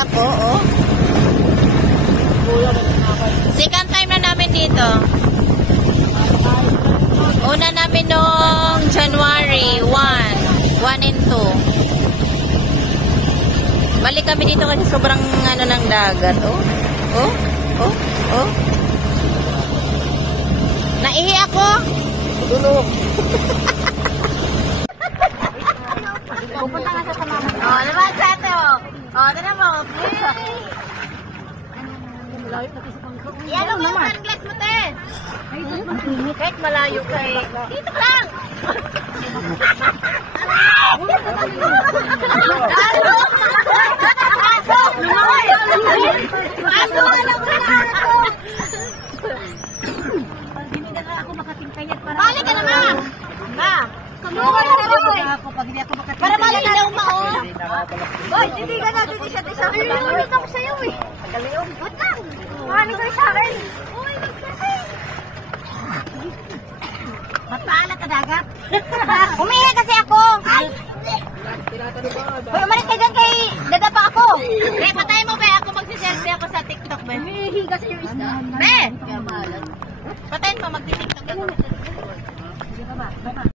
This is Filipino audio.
sarap oh. Second time na namin dito. Una namin noong January 1 and 2. Balik kami dito kasi sobrang ano ng dagat. Oh. Naihi ako. Tulog. Pupunta nga sa mama. Oh, naman sa ito. Oh, tignan mo. Yan ang mga sunglass mo, te. Kahit malayo ka eh. Dito lang. Aso! Balik ka naman! Ha? Para malinaw mo, oh. Hoy, hindi ka natin isa-isa. Nalilunod ako sa'yo, eh. Ba't lang? Maraming kayo sa akin. Uy, kasi. Ba't paalat ka dagat? Humihi kasi ako. Hoy, umalis ka dyan kay dadapa ako. Patay mo, be. Ako magsiselfie ako sa TikTok, be. Humihi kasi yung isda. Be! Patayin mo, magti-TikTok ako. Sige pa ba?